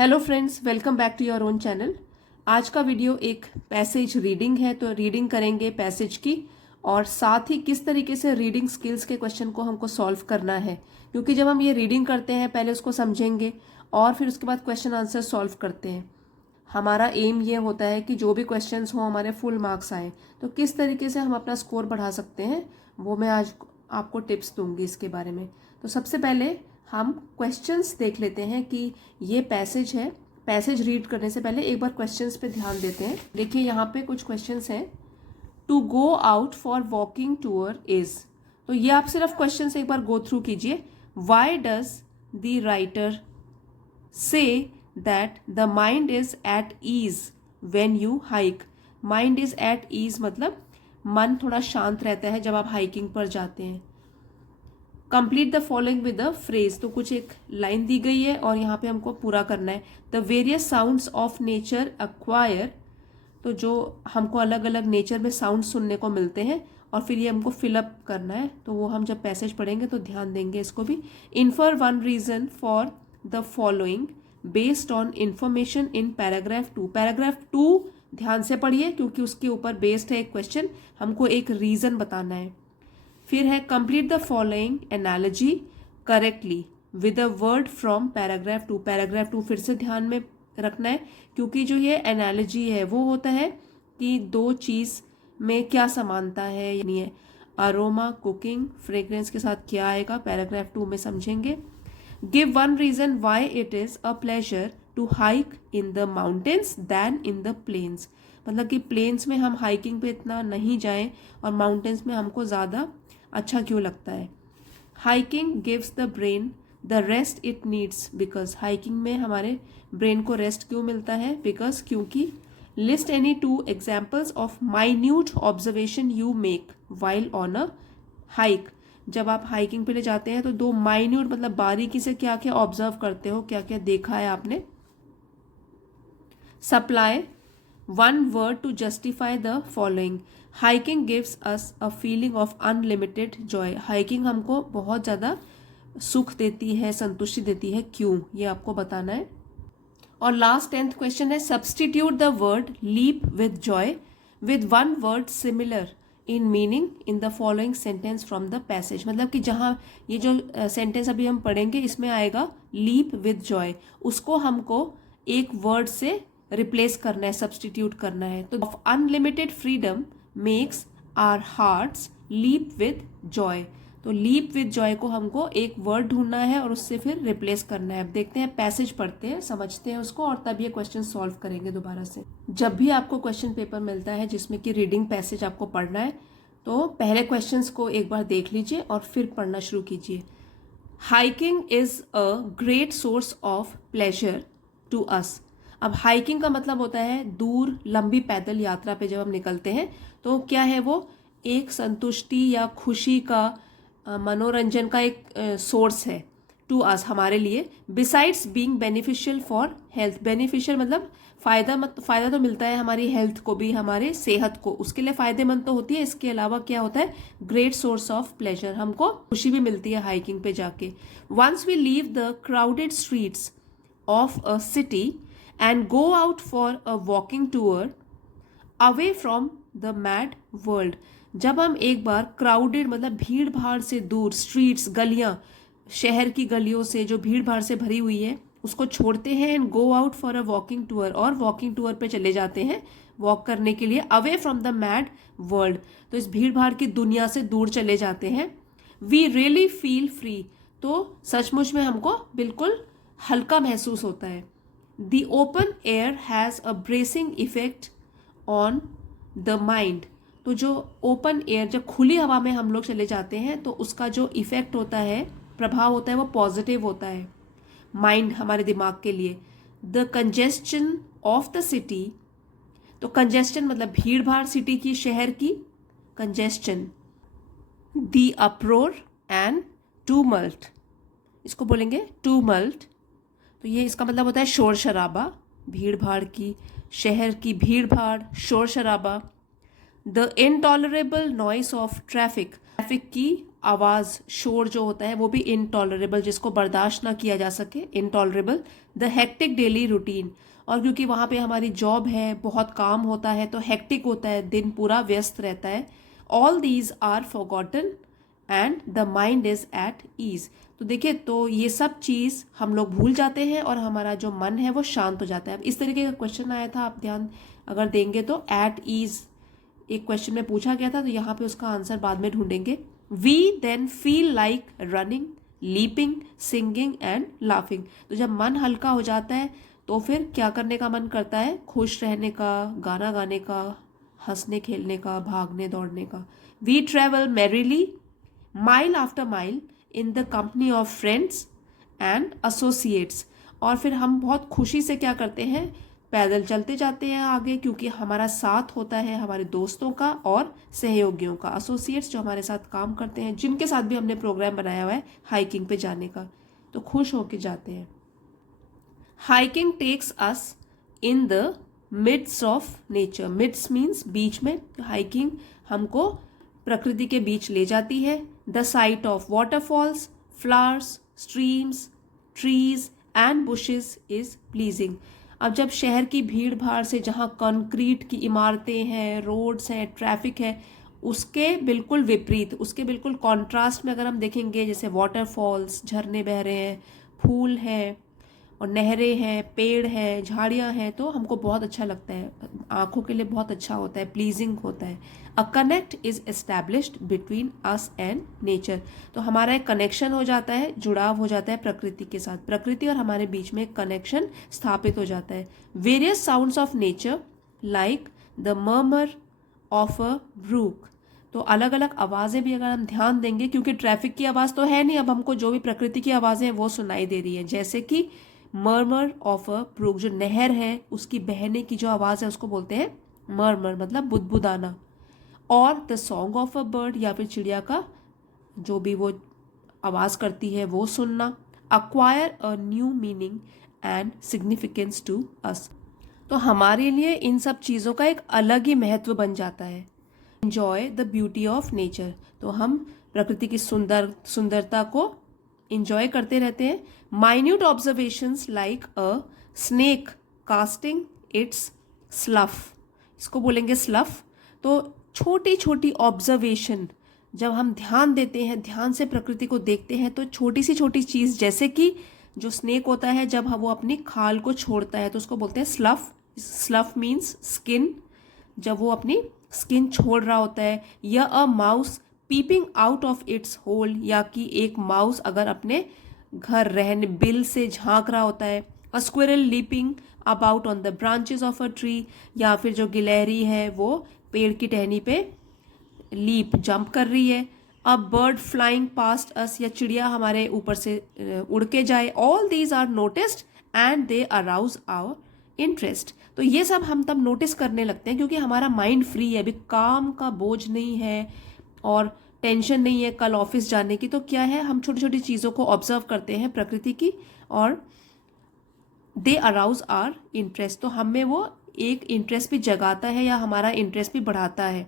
Hello friends, welcome back to your own channel. आज का video एक पैसेज रीडिंग है, तो रीडिंग करेंगे पैसेज की और साथ ही किस तरीके से रीडिंग स्किल्स के क्वेश्चन को हमको सॉल्व करना है, क्योंकि जब हम ये रीडिंग करते हैं पहले उसको समझेंगे और फिर उसके बाद क्वेश्चन आंसर सॉल्व करते हैं। हमारा एम ये होता है कि जो भी क्वेश्चंस हो हमारे फुल मार्क्स आए, तो किस तरीके से हम अपना स्कोर बढ़ा सकते हैं वो मैं आज आपको टिप्स दूंगी इसके बारे में। तो सबसे पहले हम क्वेश्चंस देख लेते हैं कि ये पैसेज है। पैसेज रीड करने से पहले एक बार क्वेश्चंस पे ध्यान देते हैं। देखिए यहाँ पे कुछ क्वेश्चंस हैं। To go out for walking tour is, तो ये आप सिर्फ क्वेश्चन से एक बार गो थ्रू कीजिए। Why does the writer say that the mind is at ease when you hike. Mind is at ease मतलब मन थोड़ा शांत रहता है जब आप हाइकिंग पर जाते हैं। Complete the following with the phrase, तो कुछ एक लाइन दी गई है और यहाँ पे हमको पूरा करना है। The various sounds of nature acquire, तो जो हमको अलग अलग नेचर में साउंड सुनने को मिलते हैं और फिर ये हमको फिलअप करना है, तो वो हम जब पैसेज पढ़ेंगे तो ध्यान देंगे इसको भी। Infer one reason for the following based on information in paragraph 2। Paragraph 2 ध्यान से पढ़िए क्योंकि उसके ऊपर बेस्ड है एक क्वेश्चन, हमको एक रीजन बताना है। फिर है complete the following analogy correctly with a word from paragraph 2। Paragraph 2 फिर से ध्यान में रखना है क्योंकि जो ये एनालॉजी है वो होता है कि दो चीज में क्या समानता है, यानी है अरोमा, कुकिंग, फ्रेग्रेंस के साथ क्या आएगा पैराग्राफ 2 में समझेंगे। Give one reason why it is a pleasure to hike in the mountains than in the plains, मतलब कि प्लेन्स में हम हाइकिंग पे इतना नहीं जाएं और माउंटेन्स में हमको ज़्यादा अच्छा क्यों लगता है। Hiking gives the brain the rest it needs because, hiking में हमारे ब्रेन को रेस्ट क्यों मिलता है, बिकॉज क्योंकि। List any 2 examples of minute observation you make while on a hike. जब आप हाइकिंग पे ले जाते हैं तो 2 माइन्यूट मतलब बारीकी से क्या क्या ऑब्जर्व करते हो, क्या क्या देखा है आपने। Supply one word to justify the following. Hiking gives us a feeling of unlimited joy. Hiking हमको बहुत ज़्यादा सुख देती है, संतुष्टि देती है, क्यों, ये आपको बताना है। और लास्ट 10th क्वेश्चन है substitute the word leap with joy with one word similar in meaning in the following sentence from the passage. मतलब कि जहाँ ये जो सेंटेंस अभी हम पढ़ेंगे इसमें आएगा लीप विद जॉय, उसको हमको एक वर्ड से रिप्लेस करना है, सब्सटीट्यूट करना है। तो of unlimited freedom makes our hearts leap with joy, तो लीप विद जॉय को हमको एक वर्ड ढूंढना है और उससे फिर रिप्लेस करना है। अब देखते हैं, पैसेज पढ़ते हैं, समझते हैं उसको और तब ये क्वेश्चन सॉल्व करेंगे दोबारा से। जब भी आपको क्वेश्चन पेपर मिलता है जिसमें कि रीडिंग पैसेज आपको पढ़ना है, तो पहले क्वेश्चंस को एक बार देख लीजिए और फिर पढ़ना शुरू कीजिए। Hiking is a great source of pleasure to us. अब हाइकिंग का मतलब होता है दूर लंबी पैदल यात्रा पे जब हम निकलते हैं तो क्या है वो एक संतुष्टि या खुशी का, मनोरंजन का एक सोर्स है टू अस, हमारे लिए। Besides being beneficial for health, beneficial मतलब फायदा तो मिलता है हमारी हेल्थ को भी, हमारे सेहत को, उसके लिए फायदेमंद तो होती है। इसके अलावा क्या होता है, ग्रेट सोर्स ऑफ प्लेजर, हमको खुशी भी मिलती है हाइकिंग पे जाके। Once we leave the crowded streets of a city and go out for a walking tour away from the mad world। जब हम एक बार क्राउडेड मतलब भीड़ भाड़ से दूर, स्ट्रीट्स गलियां, शहर की गलियों से जो भीड़ भाड़ से भरी हुई है उसको छोड़ते हैं and go out for a walking tour, और वॉकिंग टूर पे चले जाते हैं वॉक करने के लिए, away from the mad world, तो इस भीड़ भाड़ की दुनिया से दूर चले जाते हैं। वी रियली फील फ्री, तो सचमुच में हमको बिल्कुल हल्का महसूस होता है। The open air has a bracing effect on the mind, तो जो ओपन एयर, जब खुली हवा में हम लोग चले जाते हैं तो उसका जो इफेक्ट होता है, प्रभाव होता है, वो पॉजिटिव होता है माइंड, हमारे दिमाग के लिए। The congestion of the city, तो कंजेस्शन मतलब भीड़ भाड़, सिटी की, शहर की, कंजेस्शन। द अप्रोर एंड टूमल्ट, इसको बोलेंगे टूमल्ट, तो ये इसका मतलब होता है शोर शराबा, भीड़ भाड़ की, शहर की भीड़ भाड़, शोर शराबा। The intolerable noise of traffic, traffic की आवाज़ शोर जो होता है वो भी इनटॉलरेबल, जिसको बर्दाश्त ना किया जा सके, intolerable. The hectic daily routine, और क्योंकि वहाँ पे हमारी जॉब है, बहुत काम होता है तो हेक्टिक होता है, दिन पूरा व्यस्त रहता है। All these are forgotten and the mind is at ease. तो देखिए, तो ये सब चीज़ हम लोग भूल जाते हैं और हमारा जो मन है वो शांत हो जाता है। अब इस तरीके का क्वेश्चन आया था, आप ध्यान अगर देंगे तो एट ईज एक क्वेश्चन में पूछा गया था, तो यहाँ पे उसका आंसर बाद में ढूंढेंगे। We then feel like running, leaping, singing and laughing. तो जब मन हल्का हो जाता है तो फिर क्या करने का मन करता है? खुश रहने का, गाना गाने का, हंसने खेलने का, भागने दौड़ने का। We travel merrily mile after mile in the company of friends and associates. और फिर हम बहुत खुशी से क्या करते हैं? पैदल चलते जाते हैं आगे, क्योंकि हमारा साथ होता है हमारे दोस्तों का और सहयोगियों का, एसोसिएट्स जो हमारे साथ काम करते हैं, जिनके साथ भी हमने प्रोग्राम बनाया हुआ है हाइकिंग पे जाने का, तो खुश होके जाते हैं। Hiking takes us in the midst of nature. Midst means बीच में, हाइकिंग हमको प्रकृति के बीच ले जाती है। The sight of waterfalls, flowers, streams, trees and bushes is pleasing. अब जब शहर की भीड़ भाड़ से, जहाँ कंक्रीट की इमारतें हैं, रोड्स हैं, ट्रैफिक है, उसके बिल्कुल विपरीत, उसके बिल्कुल कॉन्ट्रास्ट में अगर हम देखेंगे, जैसे वाटरफॉल्स, झरने बह रहे हैं, फूल हैं और नहरें हैं, पेड़ हैं, झाड़ियाँ हैं, तो हमको बहुत अच्छा लगता है, आंखों के लिए बहुत अच्छा होता है, प्लीजिंग होता है। अ connect is established between us and nature. तो हमारा एक कनेक्शन हो जाता है, जुड़ाव हो जाता है प्रकृति के साथ, प्रकृति और हमारे बीच में एक कनेक्शन स्थापित हो जाता है। Various sounds of nature like the murmur of a brook. तो अलग अलग आवाज़ें भी अगर हम ध्यान देंगे, क्योंकि ट्रैफिक की आवाज़ तो है नहीं, अब हमको जो भी प्रकृति की आवाज़ें हैं वो सुनाई दे रही है, जैसे कि मर्मर ऑफ अ ब्रूक, जो नहर है उसकी बहने की जो आवाज़ है उसको बोलते हैं मर्मर, मतलब बुदबुदाना। और the song of a bird, या फिर चिड़िया का जो भी वो आवाज़ करती है वो सुनना। Acquire a new meaning and significance to us. तो हमारे लिए इन सब चीज़ों का एक अलग ही महत्व बन जाता है। Enjoy the beauty of nature, तो हम प्रकृति की सुंदरता को इंजॉय करते रहते हैं। Minute observations like a snake casting its slough, इसको बोलेंगे स्लफ। तो छोटी छोटी ऑब्जर्वेशन, जब हम ध्यान देते हैं, ध्यान से प्रकृति को देखते हैं, तो छोटी सी छोटी चीज़, जैसे कि जो स्नेक होता है जब वो अपनी खाल को छोड़ता है तो उसको बोलते हैं स्लफ। स्लफ मीन्स स्किन, जब वो अपनी स्किन छोड़ रहा होता है। या a mouse peeping out of its hole, या कि एक माउस अगर अपने घर रहने बिल से झांक रहा होता है। अ squirrel leaping about on the branches of a tree, या फिर जो गिलहरी है वो पेड़ की टहनी पे लीप जंप कर रही है। A bird flying past us, या चिड़िया हमारे ऊपर से उड़ के जाए। All these are noticed and they arouse our interest. तो ये सब हम तब नोटिस करने लगते हैं क्योंकि हमारा माइंड फ्री है, अभी काम का बोझ नहीं है और टेंशन नहीं है कल ऑफिस जाने की। तो क्या है, हम छोटी छोटी चीज़ों को ऑब्जर्व करते हैं प्रकृति की, और दे अराउज आर इंटरेस्ट, तो हमें वो एक इंटरेस्ट भी जगाता है या हमारा इंटरेस्ट भी बढ़ाता है।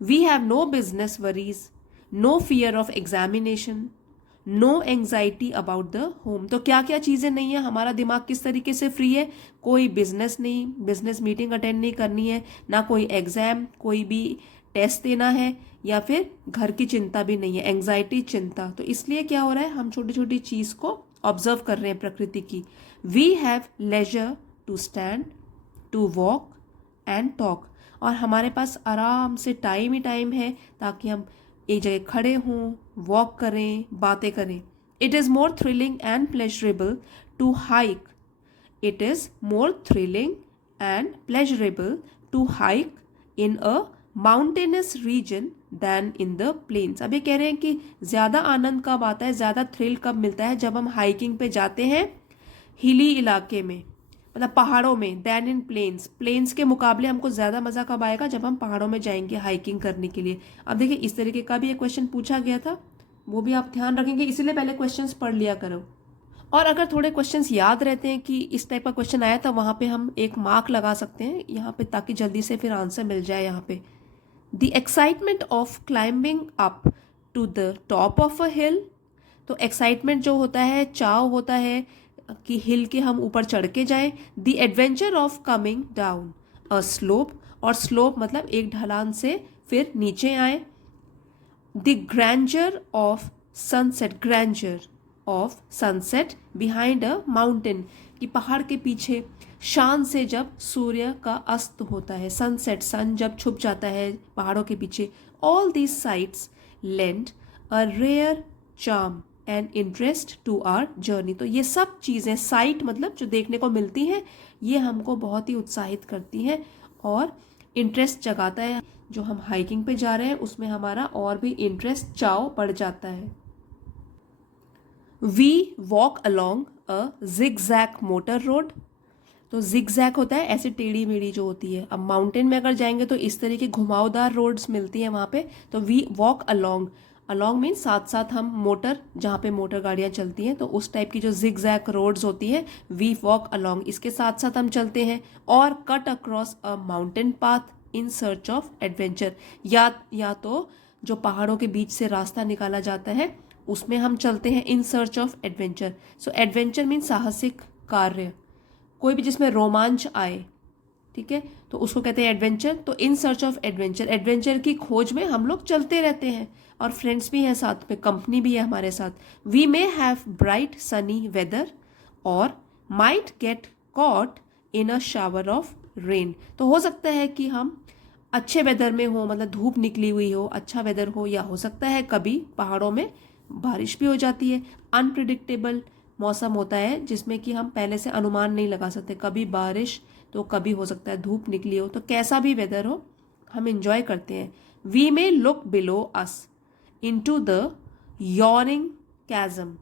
We have no business worries, no fear of examination, no anxiety about the home. तो क्या क्या चीज़ें नहीं है, हमारा दिमाग किस तरीके से फ्री है? कोई बिजनेस नहीं, बिजनेस मीटिंग अटेंड नहीं करनी है, ना कोई एग्जाम, कोई भी टेस्ट देना है, या फिर घर की चिंता भी नहीं है, एंग्जाइटी, चिंता। तो इसलिए क्या हो रहा है, हम छोटी छोटी चीज़ को ऑब्जर्व कर रहे हैं प्रकृति की। We have leisure to stand, to walk and talk, और हमारे पास आराम से टाइम ही टाइम है ताकि हम एक जगह खड़े हों, वॉक करें, बातें करें। It is more thrilling and pleasurable to hike, it is more thrilling and pleasurable to hike in a mountainous region than in the plains. अब ये कह रहे हैं कि ज़्यादा आनंद कब आता है, ज़्यादा थ्रिल कब मिलता है, जब हम हाइकिंग पे जाते हैं हिली इलाके में, मतलब पहाड़ों में, दैन इन प्लेन्स। प्लेन्स के मुकाबले हमको ज़्यादा मज़ा कब आएगा, जब हम पहाड़ों में जाएंगे हाइकिंग करने के लिए। अब देखिए, इस तरीके का भी एक क्वेश्चन पूछा गया था, वो भी आप ध्यान रखेंगे, इसीलिए पहले क्वेश्चंस पढ़ लिया करो। और अगर थोड़े क्वेश्चंस याद रहते हैं कि इस टाइप का क्वेश्चन आया था, वहाँ पे हम एक मार्क लगा सकते हैं यहाँ पे, ताकि जल्दी से फिर आंसर मिल जाए यहाँ पे। The excitement of climbing up to the top of a hill, तो एक्साइटमेंट जो होता है, चाव होता है कि हिल के हम ऊपर चढ़ के जाएं. The adventure of coming down a slope, और स्लोप मतलब एक ढलान से फिर नीचे आए. The grandeur of sunset, grandeur of sunset behind a mountain, कि पहाड़ के पीछे शान से जब सूर्य का अस्त होता है, सनसेट, सन जब छुप जाता है पहाड़ों के पीछे. All these sights lend a rare charm and interest to our journey. तो ये सब चीज़ें, साइट मतलब जो देखने को मिलती हैं, ये हमको बहुत ही उत्साहित करती हैं और इंटरेस्ट जगाता है. जो हम हाइकिंग पे जा रहे हैं उसमें हमारा और भी इंटरेस्ट, चाव बढ़ जाता है. We walk along a zigzag motor road, तो जिगजैग होता है ऐसे टेढ़ी मेढ़ी जो होती है. अब माउंटेन में अगर जाएंगे तो इस तरह की घुमावदार रोड्स मिलती हैं वहाँ पे. तो we walk along, along mean साथ साथ हम, मोटर जहाँ पे मोटर गाड़ियाँ चलती हैं तो उस टाइप की जो जिगजैग रोड्स होती है, वी वॉक अलॉन्ग, इसके साथ साथ हम चलते हैं. और cut across a mountain path in search of adventure, या तो जो पहाड़ों के बीच से रास्ता निकाला जाता है उसमें हम चलते हैं in search of adventure. So adventure mean साहसिक कार्य, कोई भी जिसमें रोमांच आए, ठीक है, तो उसको कहते हैं एडवेंचर. तो in search of adventure, adventure की खोज में हम लोग चलते रहते हैं. और फ्रेंड्स भी हैं साथ में, कंपनी भी है हमारे साथ. We may have bright sunny weather or might get caught in a shower of rain, तो हो सकता है कि हम अच्छे वेदर में हो, मतलब धूप निकली हुई हो, अच्छा वेदर हो, या हो सकता है कभी पहाड़ों में बारिश भी हो जाती है. अनप्रिडिक्टेबल मौसम होता है जिसमें कि हम पहले से अनुमान नहीं लगा सकते, कभी बारिश तो कभी हो सकता है धूप निकली हो. तो कैसा भी वेदर हो हम इंजॉय करते हैं. We may look below us into the yawning chasm,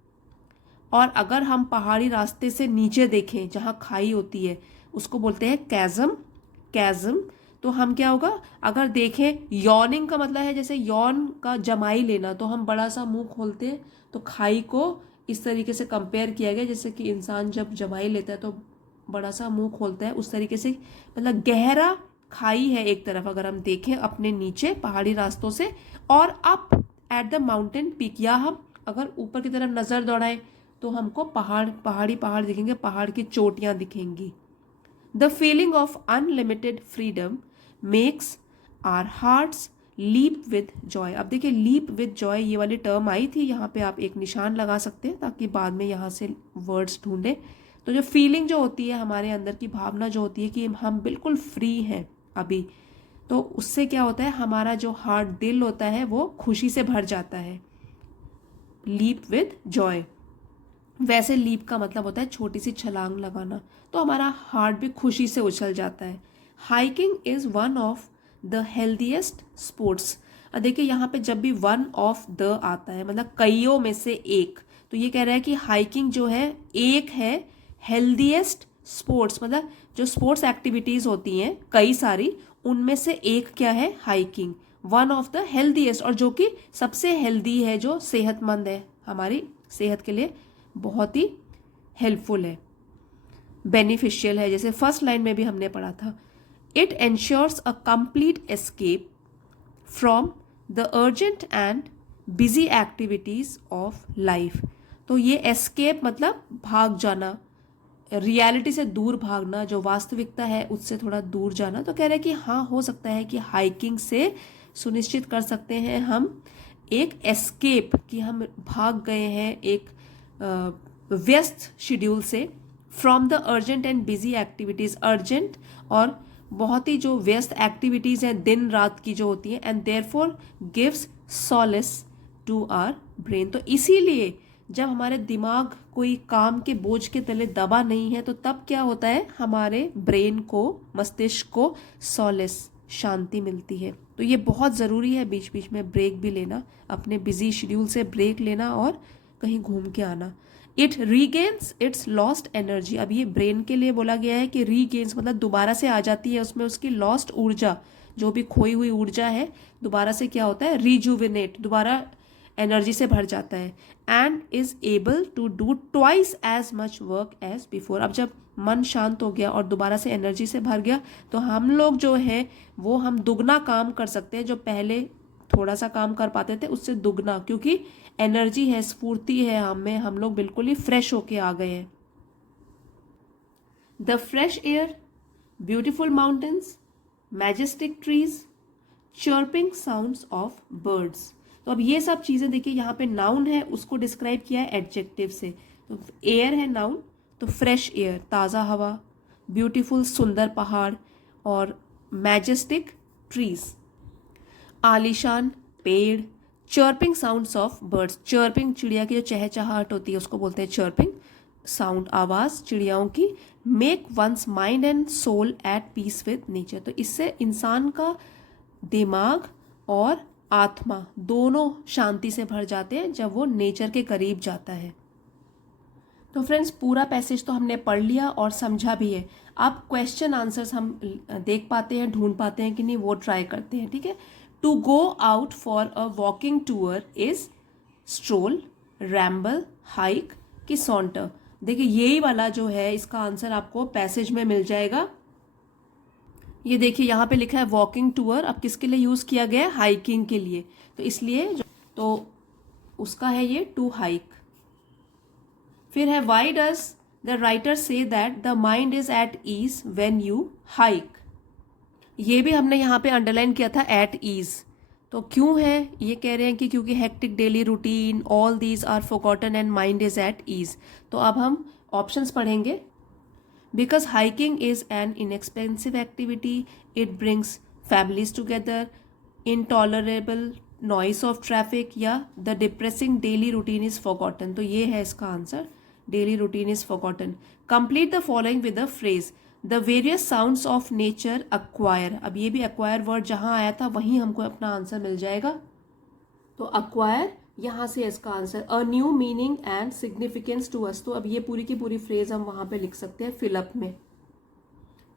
और अगर हम पहाड़ी रास्ते से नीचे देखें जहाँ खाई होती है उसको बोलते हैं कैज़म, कैज़म. तो हम क्या होगा, अगर देखें, यॉर्निंग का मतलब है जैसे यौन का जमाई लेना, तो हम बड़ा सा मुंह खोलते हैं. तो खाई को इस तरीके से कंपेयर किया गया जैसे कि इंसान जब जमाई लेता है तो बड़ा सा मुंह खोलता है, उस तरीके से. मतलब गहरा खाई है एक तरफ अगर हम देखें अपने नीचे पहाड़ी रास्तों से, और up at the mountain peak, या हम अगर ऊपर की तरफ नज़र दौड़ाएं तो हमको पहाड़ दिखेंगे, पहाड़ की चोटियां दिखेंगी. The feeling of unlimited freedom makes our hearts leap with joy. अब देखिए, लीप विद जॉय ये वाली टर्म आई थी, यहाँ पे आप एक निशान लगा सकते हैं ताकि बाद में यहाँ से वर्ड्स ढूंढें. तो जो फीलिंग जो होती है हमारे अंदर की भावना जो होती है कि हम बिल्कुल फ्री हैं अभी, तो उससे क्या होता है, हमारा जो हार्ट, दिल होता है वो खुशी से भर जाता है. लीप विद जॉय, वैसे लीप का मतलब होता है छोटी सी छलांग लगाना, तो हमारा हार्ट भी खुशी से उछल जाता है. Hiking is one of the healthiest sports. देखिए यहाँ पे जब भी वन ऑफ द आता है मतलब कईयों में से एक, तो ये कह रहा है कि हाइकिंग जो है एक है हेल्दीएस्ट स्पोर्ट्स, मतलब जो स्पोर्ट्स एक्टिविटीज़ होती हैं कई सारी, उनमें से एक क्या है, hiking. One of the healthiest, और जो कि सबसे हेल्दी है, जो सेहतमंद है, हमारी सेहत के लिए बहुत ही हेल्पफुल है, बेनिफिशियल है. जैसे फर्स्ट लाइन में भी हमने पढ़ा था, it ensures a complete escape from the urgent and busy activities of life. तो ये एस्केप मतलब भाग जाना, रियलिटी से दूर भागना, जो वास्तविकता है उससे थोड़ा दूर जाना. तो कह रहे हैं कि हाँ, हो सकता है कि हाइकिंग से सुनिश्चित कर सकते हैं हम एक एस्केप, कि हम भाग गए हैं एक व्यस्त शेड्यूल से, from the urgent and busy activities, urgent और बहुत ही जो व्यस्त एक्टिविटीज़ हैं दिन रात की जो होती हैं, and therefore gives solace to our brain. तो इसीलिए जब हमारे दिमाग कोई काम के बोझ के तले दबा नहीं है तो तब क्या होता है, हमारे ब्रेन को, मस्तिष्क को सॉलिस, शांति मिलती है. तो ये बहुत ज़रूरी है बीच बीच में ब्रेक भी लेना, अपने बिजी शेड्यूल से ब्रेक लेना और कहीं घूम के आना. It regains its lost energy. अब ये ब्रेन के लिए बोला गया है कि रीगेन्स मतलब दोबारा से आ जाती है उसमें उसकी लॉस्ट ऊर्जा, जो भी खोई हुई ऊर्जा है दोबारा से क्या होता है, रिजुविनेट, दोबारा एनर्जी से भर जाता है. And is able to do twice as much work as before. अब जब मन शांत हो गया और दोबारा से एनर्जी से भर गया तो हम लोग जो है वो हम दुगना काम कर सकते हैं जो पहले थोड़ा सा काम कर पाते थे उससे दुगना, क्योंकि एनर्जी है, स्फूर्ति है हमें, हम लोग बिल्कुल ही फ्रेश होके आ गए हैं। The fresh air, beautiful mountains, majestic trees, chirping sounds of birds. तो अब ये सब चीजें देखिए, यहाँ पे नाउन है, उसको डिस्क्राइब किया है एडजेक्टिव से। तो एयर है नाउन, तो फ्रेश एयर ताज़ा हवा, ब्यूटीफुल सुंदर पहाड़, और मैजेस्टिक ट्रीज आलीशान पेड़, chirping sounds of birds, chirping चिड़िया की जो चहचहाहट होती है उसको बोलते हैं चर्पिंग साउंड, आवाज चिड़ियाओं की। Make one's mind and soul at peace with nature, तो इससे इंसान का दिमाग और आत्मा दोनों शांति से भर जाते हैं जब वो नेचर के करीब जाता है। तो फ्रेंड्स पूरा पैसेज तो हमने पढ़ लिया और समझा भी है। अब क्वेश्चन आंसर्स हम देख पाते हैं, ढूंढ पाते हैं कि नहीं, वो ट्राई करते हैं, ठीक है। To go out for a walking tour is stroll, ramble, hike कि सॉन्टर। देखिए यही वाला जो है इसका आंसर आपको पैसेज में मिल जाएगा। ये देखिए यहाँ पे लिखा है वॉकिंग टूर, अब किसके लिए यूज किया गया है, हाइकिंग के लिए, तो इसलिए तो उसका है ये टू हाइक। फिर है why does the writer say that the mind is at ease when you hike, ये भी हमने यहाँ पे अंडरलाइन किया था एट ईज। तो क्यों है, ये कह रहे हैं कि क्योंकि hectic daily routine all these are forgotten and mind is at ease. तो अब हम ऑप्शंस पढ़ेंगे। Because hiking is an inexpensive activity, it brings families together, intolerable noise of traffic, या the depressing daily routine is forgotten. तो ये है इसका answer, daily routine is forgotten. Complete the following with a phrase, the various sounds of nature acquire. अब ये भी acquire word जहां आया था वहीं हमको अपना आंसर मिल जाएगा। तो अक्वायर यहाँ से इसका answer, a new meaning and significance to us. तो अब ये पूरी की पूरी फ्रेज हम वहां पे लिख सकते हैं फिलअप में।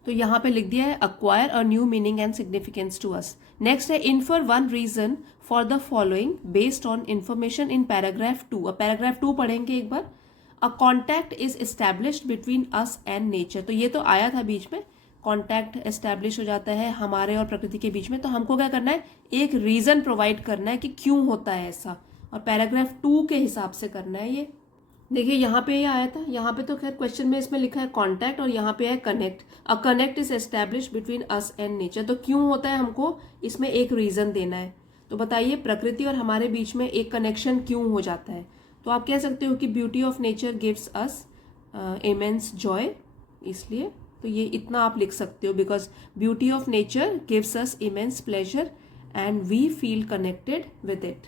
तो यहाँ पे लिख दिया है acquire a new meaning and significance to us. Next है infer one reason for the following based on information in paragraph 2। अब पैराग्राफ 2 पढ़ेंगे एक बार। A contact is established between us and nature, तो ये तो आया था बीच में, कॉन्टैक्ट एस्टैब्लिश हो जाता है हमारे और प्रकृति के बीच में। तो हमको क्या करना है, एक रीजन प्रोवाइड करना है कि क्यों होता है ऐसा, और पैराग्राफ 2 के हिसाब से करना है ये। देखिए यहाँ पे ये आया था, यहाँ पे तो खैर क्वेश्चन में इसमें लिखा है कॉन्टैक्ट, और यहाँ पे है connect. A connect is establish between us and nature, तो क्यों होता है हमको इसमें एक रीजन देना है। तो बताइए प्रकृति और हमारे बीच में एक कनेक्शन क्यों हो जाता है। तो आप कह सकते हो कि beauty of nature gives us immense joy, इसलिए तो ये इतना आप लिख सकते हो, because beauty of nature gives us immense pleasure and we feel connected with it.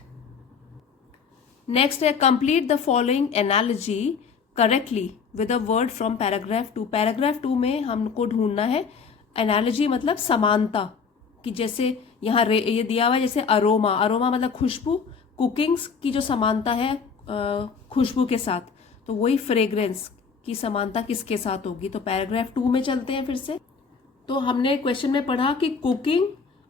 Next है complete the following analogy correctly with a word from paragraph 2। Paragraph 2 में हमको ढूंढना है एनालॉजी, मतलब समानता, कि जैसे यहाँ ये दिया हुआ है जैसे अरोमा, अरोमा मतलब खुशबू, कुकिंग्स की जो समानता है खुशबू के साथ, तो वही फ्रेग्रेंस की समानता किसके साथ होगी। तो पैराग्राफ 2 में चलते हैं फिर से। तो हमने क्वेश्चन में पढ़ा कि कुकिंग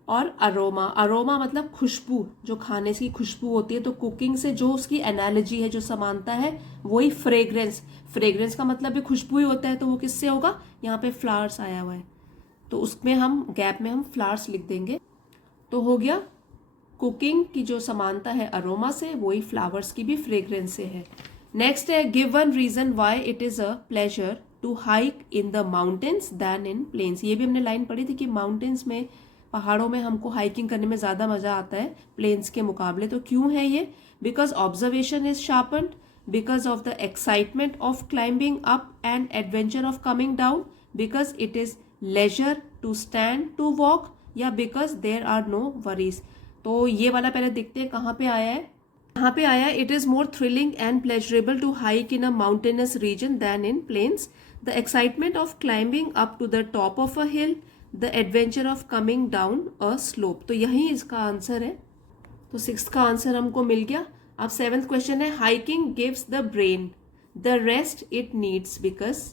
और अरोमा, अरोमा मतलब खुशबू, जो खाने की खुशबू होती है, तो कुकिंग से जो उसकी एनालॉजी है, जो समानता है, वही फ्रेग्रेंस, फ्रेग्रेंस का मतलब भी खुशबू ही होता है, तो वो किससे होगा, यहाँ पे फ्लावर्स आया हुआ है, तो उसमें हम गैप में हम फ्लावर्स लिख देंगे। तो हो गया कुकिंग की जो समानता है अरोमा से, वही फ्लावर्स की भी फ्रेग्रेंस से है। नेक्स्ट है give one reason why it is a pleasure to hike in the mountains than in plains. ये भी हमने लाइन पढ़ी थी कि माउंटेन्स में, पहाड़ों में हमको हाइकिंग करने में ज्यादा मजा आता है प्लेन्स के मुकाबले। तो क्यों है ये, because observation is sharpened, because of the excitement of climbing up and adventure of coming down, because it is leisure to stand to walk, या because there are no worries. तो ये वाला पहले देखते हैं कहाँ पे आया है। यहाँ पे आया है it is more thrilling and pleasurable to hike in a mountainous region than in plains, the excitement of climbing up to the top of a hill, the adventure of coming down a slope. तो यही इसका answer है। तो 6th का answer हमको मिल गया। अब 7th question है hiking gives the brain the rest it needs, because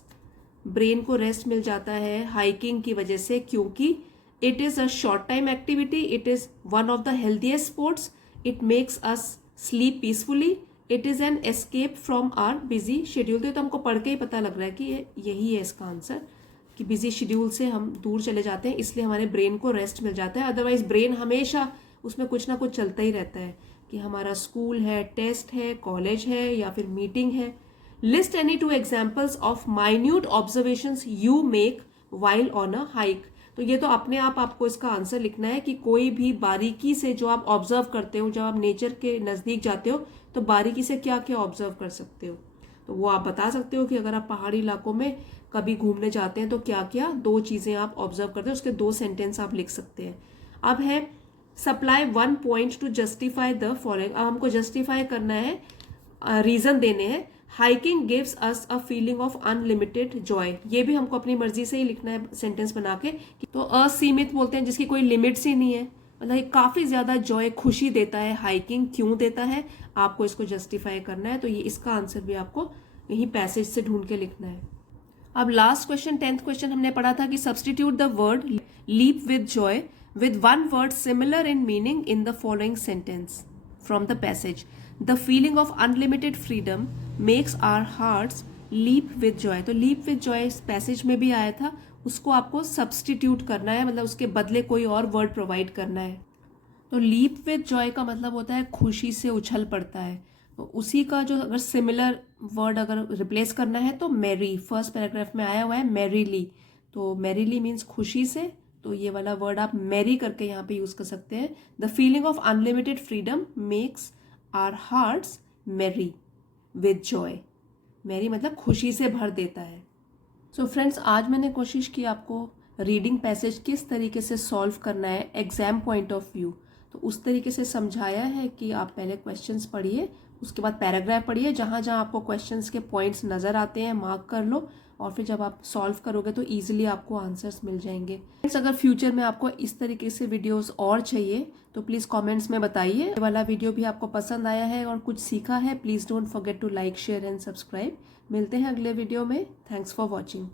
brain को रेस्ट मिल जाता है हाइकिंग की वजह से, क्योंकि it is a short time activity, it is one of the healthiest sports, it makes us sleep peacefully, it is an escape from our busy schedule. तो हमको पढ़ के ही पता लग रहा है कि यही है इसका आंसर, कि बिजी शेड्यूल से हम दूर चले जाते हैं, इसलिए हमारे ब्रेन को रेस्ट मिल जाता है। अदरवाइज ब्रेन हमेशा उसमें कुछ ना कुछ चलता ही रहता है कि हमारा स्कूल है, टेस्ट है, कॉलेज है या फिर मीटिंग है. List any 2 examples of minute observations you make while on a hike. तो ये तो अपने आप आपको इसका आंसर लिखना है कि कोई भी बारीकी से जो आप ऑब्जर्व करते हो, जब आप नेचर के नज़दीक जाते हो तो बारीकी से क्या क्या ऑब्जर्व कर सकते हो. तो वो आप बता सकते हो कि अगर आप पहाड़ी इलाकों में कभी घूमने जाते हैं तो क्या क्या 2 चीज़ें आप ऑब्जर्व करते हैं, उसके 2 सेंटेंस आप लिख सकते हैं. अब है supply 1 point two justify the following. अब हमको जस्टिफाई करना है, रीज़न देने हैं. Hiking gives us a feeling of unlimited Joy. ये भी हमको अपनी मर्जी से ही लिखना है सेंटेंस बना के. तो असीमित बोलते हैं जिसकी कोई लिमिट्स ही नहीं है, मतलब ये काफ़ी ज़्यादा जॉय, खुशी देता है. हाइकिंग क्यों देता है, आपको इसको जस्टिफाई करना है. तो ये इसका आंसर भी आपको यही पैसेज से ढूंढ के लिखना है. अब लास्ट क्वेश्चन, 10th क्वेश्चन हमने पढ़ा था कि substitute the word leap with joy with one word similar in meaning in the following sentence from the passage. The feeling of unlimited freedom makes our hearts leap with joy. तो leap with joy इस passage में भी आया था, उसको आपको substitute करना है, मतलब उसके बदले कोई और वर्ड प्रोवाइड करना है. तो लीप विद जॉय का मतलब होता है खुशी से उछल पड़ता है. तो उसी का जो अगर सिमिलर वर्ड अगर रिप्लेस करना है तो मैरी, फर्स्ट पैराग्राफ में आया हुआ है मैरीली. तो मैरीली मीन्स खुशी से, तो ये वाला वर्ड आप मैरी करके यहाँ पे यूज कर सकते हैं. The feeling of unlimited freedom makes our hearts merry with joy. Merry मतलब खुशी से भर देता है. सो फ्रेंड्स, आज मैंने कोशिश की आपको रीडिंग पैसेज किस तरीके से सॉल्व करना है एग्जाम पॉइंट ऑफ व्यू, तो उस तरीके से समझाया है कि आप पहले क्वेश्चंस पढ़िए, उसके बाद पैराग्राफ पढ़िए, जहाँ जहाँ आपको क्वेश्चंस के पॉइंट्स नज़र आते हैं मार्क कर लो, और फिर जब आप सॉल्व करोगे तो इजीली आपको आंसर्स मिल जाएंगे. फ्रेंड्स, अगर फ्यूचर में आपको इस तरीके से वीडियोस और चाहिए तो प्लीज़ कमेंट्स में बताइए. ये वाला वीडियो भी आपको पसंद आया है और कुछ सीखा है, please don't forget to like, share and subscribe. मिलते हैं अगले वीडियो में. Thanks for watching.